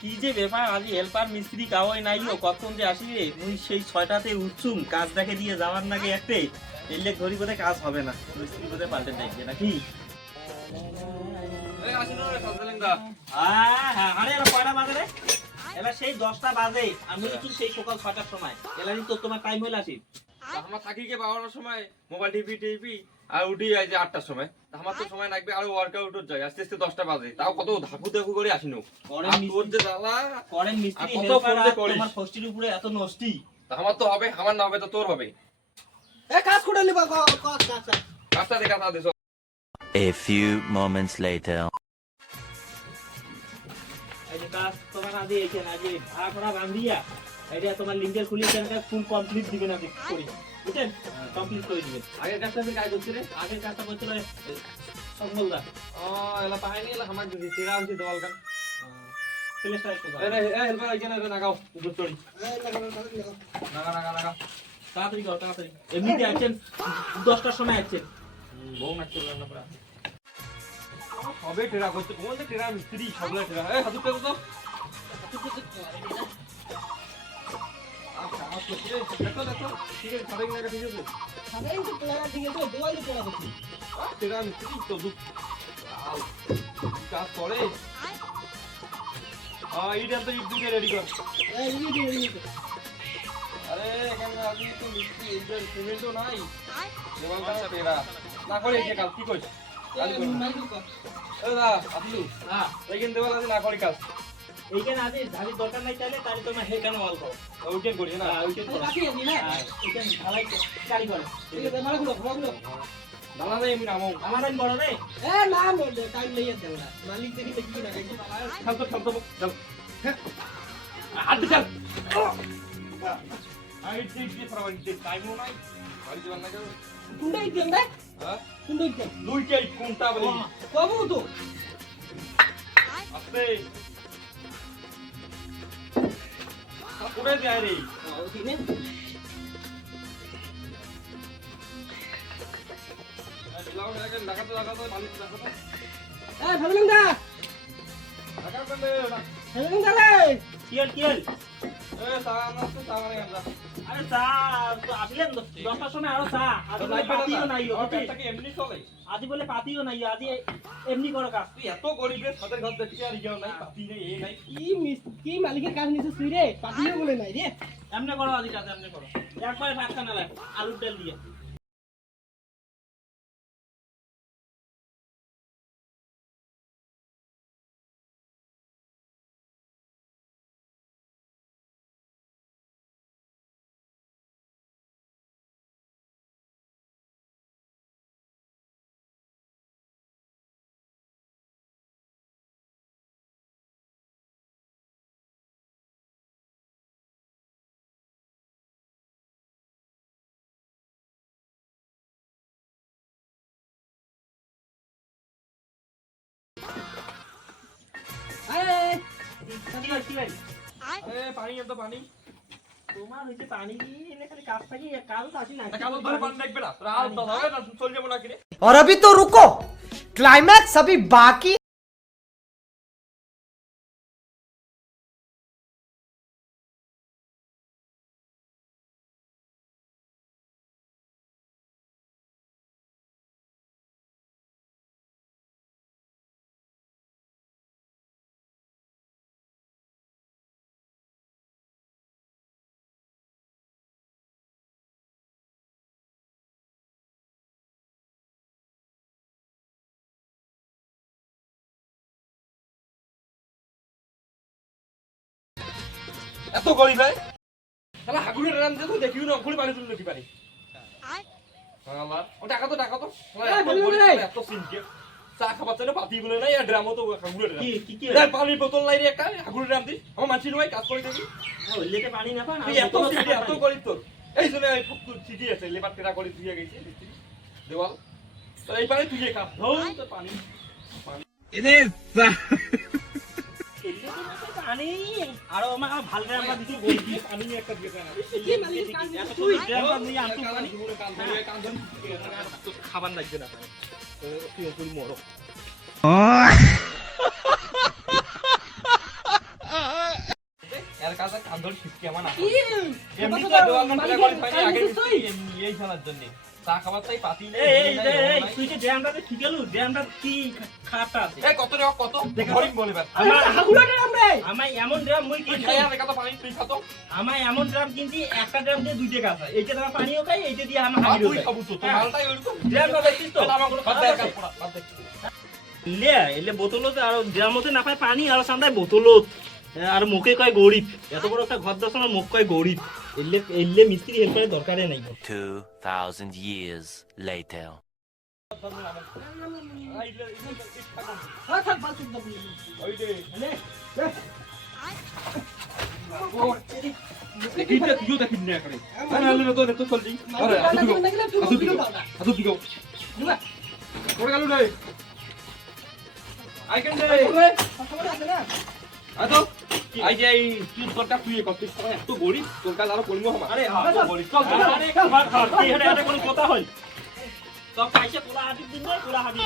কি যে ব্যাপার, আজ হেল্পার মিস্ত্রি কাওয়াই নাই, কখন যে আসি রে। মুই সেই 6টাতে উঠছুম, কাজ দেখে দিয়ে যাওয়ার নাকি একটে এলে ঘড়ি বোধে কাজ হবে না, মিস্ত্রি বোধে পাল্টে দেখবে নাকি। আরে এলা কয়টা বাজে রে? এলা সেই 10টা বাজে, আমি উঠছি সেই সকাল 6টার সময়। এলা তো তোমার টাইম হইল আসি। আমার থাকি কে 12টার সময় মোবাইল টিপি আর উঠি এই যে 8টার সময়। আমার তো সময় লাগবে আর ওয়ার্কআউট যায় আস্তে আস্তে 10টা বাজে, তাও কত ধাকু করে আসিনো। আর তোর যে জ্বালা করেন মিস্ত্রি কত হেল্পার ফোন যে করিস। তোমার ফষ্টির উপরে এত নষ্টি। আমার তো হবে, আমার না হবে তো তোর হবে। এ কাজ করে নিবা কাজ। কাজটা দে A few moments later. এই যে কাজ তোমার আজ এইখানে আজ ভাড়া ভাড়া বান্ধিয়া এটা তোমার লিঙ্কের খুলে এখানকার ফুল কমপ্লিট দিবেন আজ করি, বুঝছেন? কমপ্লিট করে দিবেন। আগের কাজটা আমি কাজ করছি রে। আগের কাজটা করছিল সম্বলদা। এলা পাইনি, এলা আমার দিছি তেরা হইছে দেওয়াল কান। প্লেসটা একটু দাও। এ হেল্পার এখানে নাগাও উপর চড়ি। নাগা তাড়াতাড়ি করো, তাড়াতাড়ি। এমনিতে আছেন 10টার সময় আছেন। বউ নাচতে পারে না পুরা। সবে টেরা করতে কোন টেরা মিস্ত্রি সবলে টেরা। এ হাজু টেরা তো। দেখো ঠিক আছে, সাড়ে গেলে ঠিক আছে। সাধারণ তো প্ল্যান ঠিক আছে, দেওয়ালি পোড়া করছি। টেরা মিস্ত্রি তো দুঃখ কাজ করে। এইটা তো ইট দিকে রেডি কর। এই রেডি আরে এখানে আজ তো মিস্ত্রি এইটার সিমেন্টও নাই। দেওয়ালটা টেরা না করে এই কাজ কি কইছ? কাজ করব। এ দা আপলু হ্যাঁ, এইখান দেওয়াল আছে না করি কাজ। এইখানে আজ ঝাড়ির দরকার নাই, তাহলে তোমার হেখানে ওয়াল করো। ওইটাই করি না। ওইখানে করো। বাকি আছে না? হ্যাঁ, এইখানে ঢালাই চালি করে। ঠিক আছে, মারাগুলো। দাদা নেই আমি নামো। আমার নাম বড় রে। এ না বলে টাইম লইয়া দেও না। মালিক দেখি কি না দেখি। চল চল। আট চল। আই ঠিক কি ফরওয়ার্ড দিতে টাইমও নাই। বাড়ি যাবার না কেন? কুন্ডাই দেন না? হ্যাঁ? কুন্ডাই দেন। দুইটাই কোনটা বলি? কবু তো। আস্তে। পুরে যায় রে। ওদিনে লাও লাগাতে পানি লাগাতে। এ ভাবলুঙ্গা লাগাতে দে। ভাবলুঙ্গা রে কি হল? এ তারা তো তারা রে আমরা। আরে চা তো আসলেন 10টার সময় আরো চা। আজ বলে পাতিও নাই। ওটা কি এমনি চলে? আজ বলে পাতিও নাই, আজ এমনি করো কাজ। তুই এত গরিব রে, সাদের ঘর দেখি আর ইয়া নাই, পাতি নেই, এই নাই। কি মালিকের কাজ নিছে তুই রে পাতিও বলে নাই রে এমনি করো, আজ কাজ এমনি করো। একবারে ভাত খানা লাগে আলুর ডাল দিয়ে। আরে কি ভাই? এ পানি এত পানি। তোমার হইছে পানি এনে খালি কাজ থাকি, কাজ তো আসি না। কালো ধরে পানি দেখবে না। রাত তো হবে না, চল যাবো না কি রে। और अभी तो रुको, क्लाइमैक्स अभी बाकी। এত গরিব ভাই। শালা হাগুরের রাম দে তো দেখিও না, খুলে পানি তুললো কি পারি। শালা ও টাকা তো। শালা এত গরিব, এত সিনকে। চা খাবার চাইলে পাতি বলে নাই, আর ড্রামও তো হাগুরের রাম। কি দেখ পানির বোতল নাই রে একটা, হাগুরের রাম দি। আমার মাছি নয় কাজ করে দিবি। লেটে পানি না পান। তুই এত সিটি এত গরিব তোর। এই জন্য এই ফুক সিটি আছে, লেবার টেরা করে দিয়ে গেছে মিস্ত্রি। দেওয়াল। তো এই পানি তুই খা। ধৌ তো পানি। পানি আরো আমার ভাল করে আমরা দিতে বলছি। পানি একটা দিয়ে দে না। কি মালিকের কাজ নিছে তুই তুই ড্রাইভার নিয়ে আনতো কান পানি। ধরে কান ধরে কান ধরে তো খাবার লাগবে না। তুই মরো। কেমন আছে কি এমনি কথা তো তো দেওয়াল মালিকের করে ফাইনি কাজ আগে দিছিস মিস্ত্রি এমনি এই খেলার জন্য চা খাবার চাই পাতি নেই এই তুই যে ড্রামটাতে ঠিক গেলু ড্রামটা কি খাটা আছে এই কত রে কত ঘরিং বলে ব্যাস হাগুড়া ড্রাম রে আমায় এমন ড্রাম মুই তুই কিনছি খাইয়া দেখা তো পানি তুই খাতো আমায় এমন ড্রাম কিনছি একটা ড্রাম দিয়ে দুইটা কাজ হয় এইটা তোমার পানিও খাই এইটা দিয়ে আমার আর হাগিও তুই খাই খাবো তো তোর মালটাই ওইরকম ড্রাম না দেখছিস তো আমার কোনো খাদ্য কাজ পড়া বাদ দে লে এলে বোতলতে আর ড্রামতে না পায় পানি আর সান্দায় বোতলত আর মুখে কয় গরিব এত বড় একটা ঘর দশ না মুখ কয় গরিব এলে মিস্ত্রি হেল্পারের দরকারে নাই 2,000 years later. হ্যাঁ থাক বাল চুপ দাও ওই রে লে দেখি তে তুইও দেখি না করে না না তো দেখো চল দিই আরে আসু দিগো আসু দিগো কোড় গেল রে আই ক্যান রে আতো আই যে এই তুই সরকার তুই করছিস এত গরিব তোর কাজ আরো করবো আমার আরে গরিব চল চল আরে খাবার খাবার এটা কোনো কথা হল সব খাইছে কোলা হাতি দিন কোলা হাতি